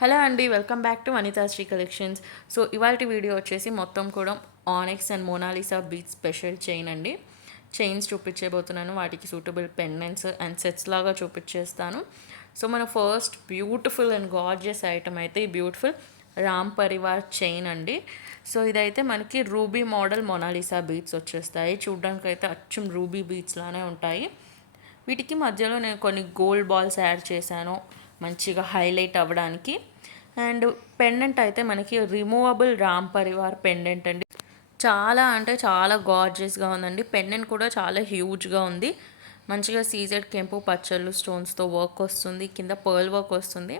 Hello అండి, welcome back to Vanitha Sri collections. So ఇవాళ video వచ్చేసి మొత్తం కూడా onyx and Mona Lisa beads special chain అండి. చైన్స్ చూపించబోతున్నాను, వాటికి సూటబుల్ పెండెంట్స్ అండ్ సెట్స్ లాగా చూపించేస్తాను. సో మన first beautiful and gorgeous item అయితే ఈ బ్యూటిఫుల్ రామ్ పరివార్ చైన్ అండి. సో ఇదైతే మనకి రూబీ మోడల్ మోనాలిసా బీట్స్ వచ్చేస్తాయి. చూడడానికి అయితే అచ్చం రూబీ బీట్స్ లానే ఉంటాయి. వీటికి మధ్యలో నేను కొన్ని గోల్డ్ బాల్స్ యాడ్ చేశాను మంచిగా హైలైట్ అవ్వడానికి. అండ్ పెండెంట్ అయితే మనకి రిమూవబుల్ రామ్ పరివార్ పెండెంట్ అండి. చాలా అంటే చాలా గార్జియస్గా ఉందండి. పెండెంట్ కూడా చాలా హ్యూజ్గా ఉంది. మంచిగా సీజెడ్ కెంపు పచ్చళ్ళు స్టోన్స్తో వర్క్ వస్తుంది, కింద పర్ల్ వర్క్ వస్తుంది.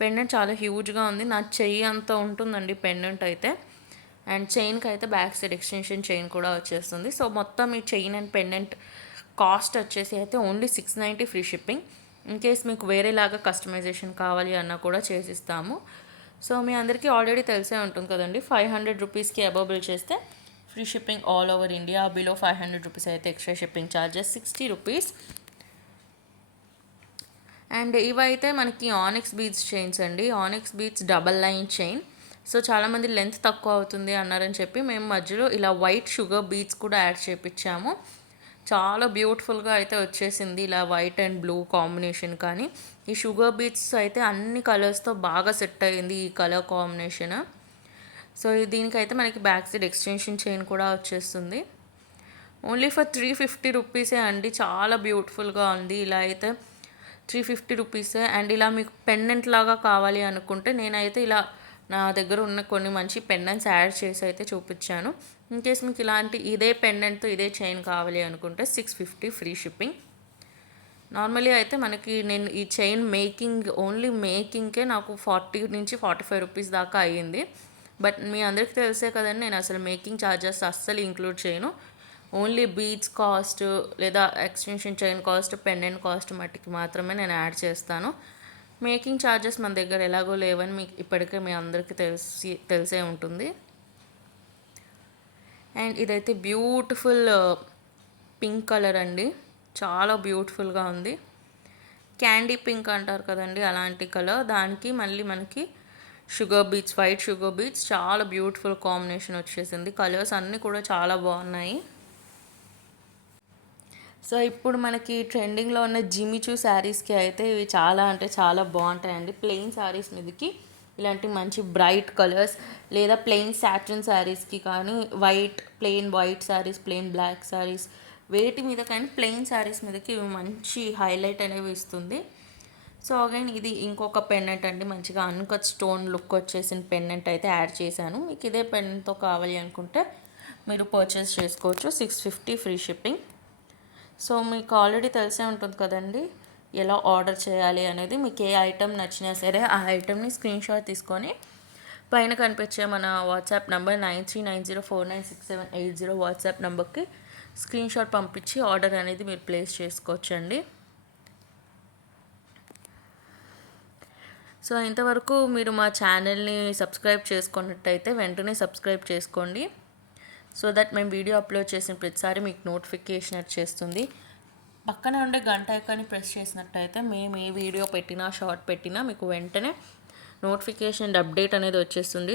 పెండెంట్ చాలా హ్యూజ్గా ఉంది, నా చెయ్యి అంత ఉంటుందండి పెండెంట్ అయితే. అండ్ చైన్కి అయితే బ్యాక్ సైడ్ ఎక్స్టెన్షన్ చైన్ కూడా వచ్చేస్తుంది. సో మొత్తం ఈ చైన్ అండ్ పెండెంట్ కాస్ట్ వచ్చేసి అయితే only 690 free shipping. In case మీకు వేరేలాగా కస్టమైజేషన్ కావాలి అన్నా కూడా చేసిస్తాము. సో మీ అందరికీ ఆల్రెడీ తెలిసే ఉంటుంది కదండి, 500 రూపీస్కి అబవ్ బిల్ చేస్తే free shipping all over India. Below 500 rupees అయితే extra shipping charges 60 rupees. And ఇవైతే మనకి ఆనిక్స్ బీడ్స్ చైన్స్ అండి. Onyx beads double line chain. So చాలామంది లెంత్ తక్కువ అవుతుంది అన్నారని చెప్పి మేము మధ్యలో ఇలా వైట్ షుగర్ బీడ్స్ కూడా యాడ్ చేయించాము. చాలా బ్యూటిఫుల్గా అయితే వచ్చేసింది, ఇలా వైట్ అండ్ బ్లూ కాంబినేషన్. కానీ ఈ షుగర్ బీట్స్ అయితే అన్ని కలర్స్తో బాగా సెట్ అయ్యింది ఈ కలర్ కాంబినేషన్. సో దీనికైతే మనకి బ్యాక్ సైడ్ ఎక్స్టెన్షన్ చైన్ కూడా వచ్చేస్తుంది. ఓన్లీ ఫర్ 350 రూపీసే అండి. చాలా బ్యూటిఫుల్గా ఉంది. ఇలా అయితే 350 రూపీసే. అండ్ ఇలా మీకు పెండెంట్ లాగా కావాలి అనుకుంటే నేనైతే ఇలా నా దగ్గర ఉన్న కొన్ని మంచి పెండెంట్స్ యాడ్ చేసి అయితే చూపించాను. ఇన్ కేస్ మీకు ఇలాంటి ఇదే పెండెంట్తో ఇదే చైన్ కావాలి అనుకుంటే 650 ఫ్రీ షిప్పింగ్. నార్మలీ అయితే మనకి నేను ఈ చైన్ మేకింగ్ ఓన్లీ మేకింగ్కే నాకు 40 నుంచి 45 రూపీస్ దాకా అయ్యింది. బట్ మీ అందరికీ తెలిసే కదండి, నేను అసలు మేకింగ్ ఛార్జెస్ అస్సలు ఇంక్లూడ్ చేయను. ఓన్లీ బీడ్స్ కాస్ట్ లేదా extension chain cost, pendant cost మట్టికి మాత్రమే నేను యాడ్ చేస్తాను. మేకింగ్ ఛార్జెస్ మన దగ్గర ఎలాగో లేవని మీకు ఇప్పటికే మీ అందరికీ తెలిసే ఉంటుంది. అండ్ ఇదైతే బ్యూటిఫుల్ పింక్ కలర్ అండి, చాలా బ్యూటిఫుల్గా ఉంది. క్యాండీ పింక్ అంటారు కదండి, అలాంటి కలర్. దానికి మళ్ళీ మనకి sugar beads, white sugar beads, చాలా బ్యూటిఫుల్ కాంబినేషన్ వచ్చేసింది. కలర్స్ అన్నీ కూడా చాలా బాగున్నాయి. సో ఇప్పుడు మనకి ట్రెండింగ్లో ఉన్న జిమిచూ శారీస్కి అయితే ఇవి చాలా అంటే చాలా బాగుంటాయండి. ప్లెయిన్ శారీస్ మీదకి ఇలాంటి మంచి బ్రైట్ కలర్స్, లేదా ప్లెయిన్ సాటిన్ శారీస్కి కానీ plain white saris, plain black saris, వేటి మీద కానీ ప్లెయిన్ శారీస్ మీదకి ఇవి మంచి హైలైట్ అనేవి ఇస్తుంది. సో అగైన్ ఇది ఇంకొక పెండెంట్ అండి, మంచిగా అన్కట్ స్టోన్ లుక్ వచ్చేసిన పెండెంట్ అయితే యాడ్ చేశాను. మీకు ఇదే పెండెంట్తో కావాలి అనుకుంటే మీరు పర్చేస్ చేసుకోవచ్చు. 650 ఫ్రీ షిప్పింగ్. సో మీకు ఆల్రెడీ తెలిసే ఉంటుంది కదండి ఎలా ఆర్డర్ చేయాలి అనేది. మీకు ఏ ఐటెం నచ్చినా సరే ఆ ఐటెంని స్క్రీన్ షాట్ తీసుకొని పైన కనిపించే మన వాట్సాప్ నెంబర్ 9390496780 వాట్సాప్ నెంబర్కి స్క్రీన్ షాట్ పంపించి ఆర్డర్ అనేది మీరు ప్లేస్ చేసుకోవచ్చండి. సో ఇంతవరకు మీరు మా ఛానల్ని సబ్స్క్రైబ్ చేసుకున్నట్టయితే వెంటనే సబ్స్క్రైబ్ చేసుకోండి. సో దట్ మేము వీడియో అప్లోడ్ చేసిన ప్రతిసారి మీకు నోటిఫికేషన్ వచ్చేస్తుంది. పక్కన ఉండే గంట ఐకాన్ని ప్రెస్ చేసినట్టయితే మేము ఏ వీడియో పెట్టినా షార్ట్ పెట్టినా మీకు వెంటనే నోటిఫికేషన్ అప్డేట్ అనేది వచ్చేస్తుంది.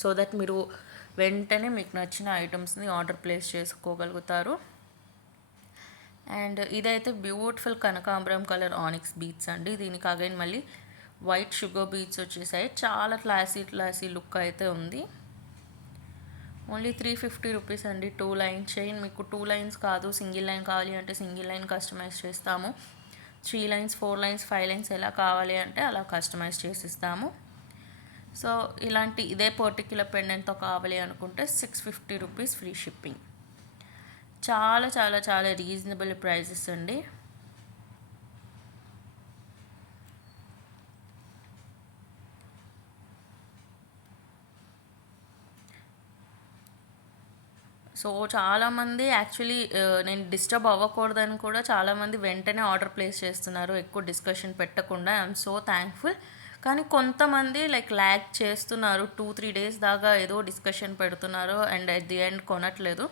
సో దట్ మీరు వెంటనే మీకు నచ్చిన ఐటమ్స్ని ఆర్డర్ ప్లేస్ చేసుకోగలుగుతారు. అండ్ ఇదైతే బ్యూటిఫుల్ కనకాంబరం కలర్ ఆనిక్స్ బీట్స్ అండి. దీనికి అగైన్ మళ్ళీ వైట్ షుగర్ బీట్స్ వచ్చేసాయి. చాలా క్లాసీ లుక్ అయితే ఉంది. ఓన్లీ 350 రూపీస్ అండి. 2 లైన్ చైన్. మీకు 2 లైన్స్ కాదు, సింగిల్ లైన్ కావాలి అంటే సింగిల్ లైన్ కస్టమైజ్ చేస్తాము. 3 లైన్స్, 4 లైన్స్, 5 లైన్స్ ఎలా కావాలి అంటే అలా కస్టమైజ్ చేసిస్తాము. సో ఇలాంటి ఇదే పర్టిక్యులర్ పెండెంట్తో కావాలి అనుకుంటే 650 రూపీస్ ఫ్రీ షిప్పింగ్. చాలా చాలా చాలా రీజనబుల్ ప్రైజెస్ అండి. సో చాలామంది యాక్చువల్లీ నేను డిస్టర్బ్ అవ్వకూడదని కూడా చాలామంది వెంటనే ఆర్డర్ ప్లేస్ చేస్తున్నారు, ఎక్కువ డిస్కషన్ పెట్టకుండా. I'm so thankful. కానీ కొంతమంది ల్యాగ్ చేస్తున్నారు, 2-3 డేస్ దాకా ఏదో డిస్కషన్ పెడుతున్నారు అండ్ అట్ ది ఎండ్ కొనట్లేదు.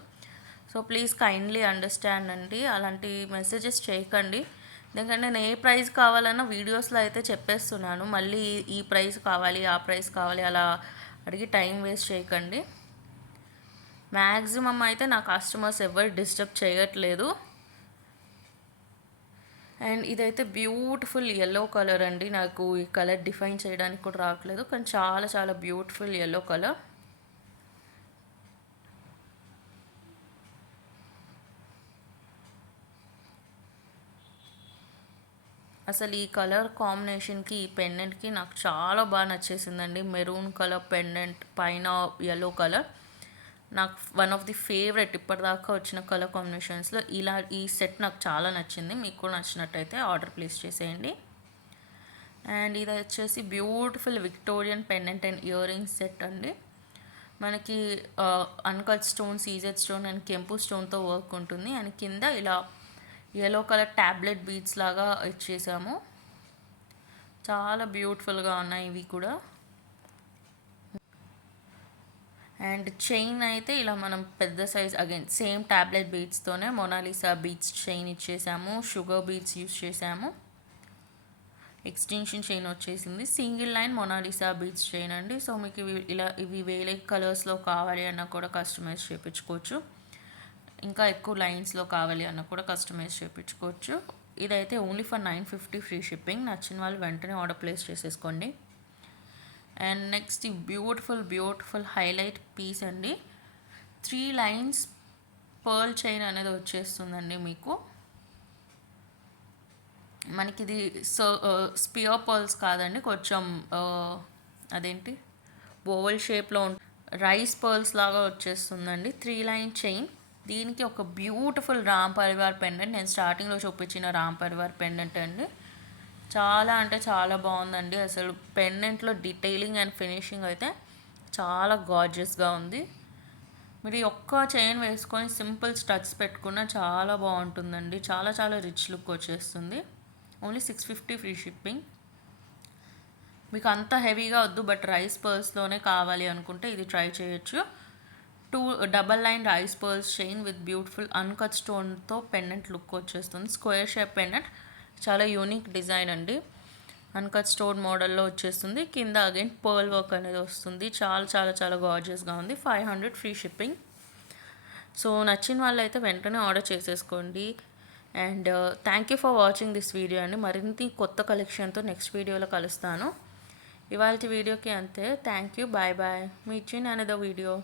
సో ప్లీజ్ కైండ్లీ అండర్స్టాండ్ అండి, అలాంటి మెసేజెస్ చేయకండి. ఎందుకంటే నేను ఏ ప్రైస్ కావాలన్నా వీడియోస్లో అయితే చెప్పేస్తున్నాను. మళ్ళీ ఈ ప్రైస్ కావాలి, ఆ ప్రైస్ కావాలి అలా అడిగి టైం వేస్ట్ చేయకండి. మ్యాక్సిమం అయితే నా కస్టమర్స్ ఎవరు డిస్టర్బ్ చేయట్లేదు. అండ్ ఇదైతే బ్యూటిఫుల్ యెల్లో కలర్ అండి. నాకు ఈ కలర్ డిఫైన్ చేయడానికి కూడా రావట్లేదు, కానీ చాలా చాలా బ్యూటిఫుల్ యెల్లో కలర్. అసలు ఈ కలర్ కాంబినేషన్కి ఈ పెండెంట్కి నాకు చాలా బాగా నచ్చేసిందండి. మెరూన్ కలర్ పెండెంట్ పైన యెల్లో కలర్ నాకు వన్ ఆఫ్ ది ఫేవరెట్ ఇప్పటిదాకా వచ్చిన కలర్ కాంబినేషన్స్లో. ఈ సెట్ నాకు చాలా నచ్చింది. మీకు కూడా నచ్చినట్టయితే ఆర్డర్ ప్లేస్ చేసేయండి. అండ్ ఇది వచ్చేసి beautiful Victorian pendant and ear rings set అండి. మనకి uncut stone, CZ stone and కెంపు స్టోన్తో వర్క్ ఉంటుంది. అండ్ కింద ఇలా యెల్లో కలర్ ట్యాబ్లెట్ బీడ్స్ లాగా ఇచ్చేసాము. చాలా బ్యూటిఫుల్గా ఉన్నాయి ఇవి కూడా. అండ్ చైన్ అయితే ఇలా మనం పెద్ద సైజ్ అగైన్ సేమ్ ట్యాబ్లెట్ బీడ్స్తోనే మొనాలిసా బీడ్స్ చైన్ ఇచ్చేసాము. షుగర్ బీడ్స్ యూస్ చేసాము. ఎక్స్టెన్షన్ చైన్ వచ్చేసింది. Single line Mona Lisa beads chain అండి. సో మీకు ఇవి వేరే కలర్స్లో కావాలి అన్నా కూడా కస్టమైజ్ చేయించుకోవచ్చు. ఇంకా ఎక్కువ లైన్స్లో కావాలి అన్న కూడా కస్టమైజ్ చేయించుకోవచ్చు. ఇదైతే ఓన్లీ ఫర్ 950 ఫ్రీ షిప్పింగ్. నచ్చిన వాళ్ళు వెంటనే ఆర్డర్ ప్లేస్ చేసేసుకోండి. అండ్ నెక్స్ట్ ఈ బ్యూటిఫుల్ హైలైట్ పీస్ అండి. 3 లైన్స్ పర్ల్ చైన్ అనేది వచ్చేస్తుందండి మీకు. మనకి ఇది స్పియర్ పర్ల్స్ కాదండి, కొంచెం అదేంటి ఓవల్ షేప్లో రైస్ పర్ల్స్ లాగా వచ్చేస్తుందండి. 3 లైన్ చైన్. దీనికి ఒక బ్యూటిఫుల్ రామ్ పరివార్ పెండెంట్, నేను స్టార్టింగ్లో చూపించిన రామ్ పరివార్ పెండెంట్ అండి. చాలా అంటే చాలా బాగుందండి. అసలు పెండెంట్లో డీటెయిలింగ్ అండ్ ఫినిషింగ్ అయితే చాలా గార్జియస్గా ఉంది. మీరు ఒక్క చైన్ వేసుకొని సింపుల్ స్టడ్స్ పెట్టుకున్న చాలా బాగుంటుందండి. చాలా చాలా రిచ్ లుక్ వచ్చేస్తుంది. Only 650 free shipping. మీకు అంత హెవీగా వద్దు, బట్ రైస్ పర్ల్స్లోనే కావాలి అనుకుంటే ఇది ట్రై చేయొచ్చు. 2 double line rice pearls chain with beautiful uncut స్టోన్తో పెండెంట్ లుక్ వచ్చేస్తుంది. స్క్వేర్ షేప్ పెండెంట్, చాలా యూనిక్ డిజైన్ అండి. అన్కట్ స్టోన్ మోడల్లో వచ్చేస్తుంది. కింద అగైన్ పర్ల్ వర్క్ అనేది వస్తుంది. చాలా చాలా చాలా గార్జియస్గా ఉంది. 500 ఫ్రీ షిప్పింగ్. సో నచ్చిన వాళ్ళైతే వెంటనే ఆర్డర్ చేసేసుకోండి. And thank you for watching this video అండి. మరింత కొత్త కలెక్షన్తో నెక్స్ట్ వీడియోలో కలుస్తాను. ఇవాళ వీడియోకి అంతే. Thank you. Bye bye. Meet you in another video.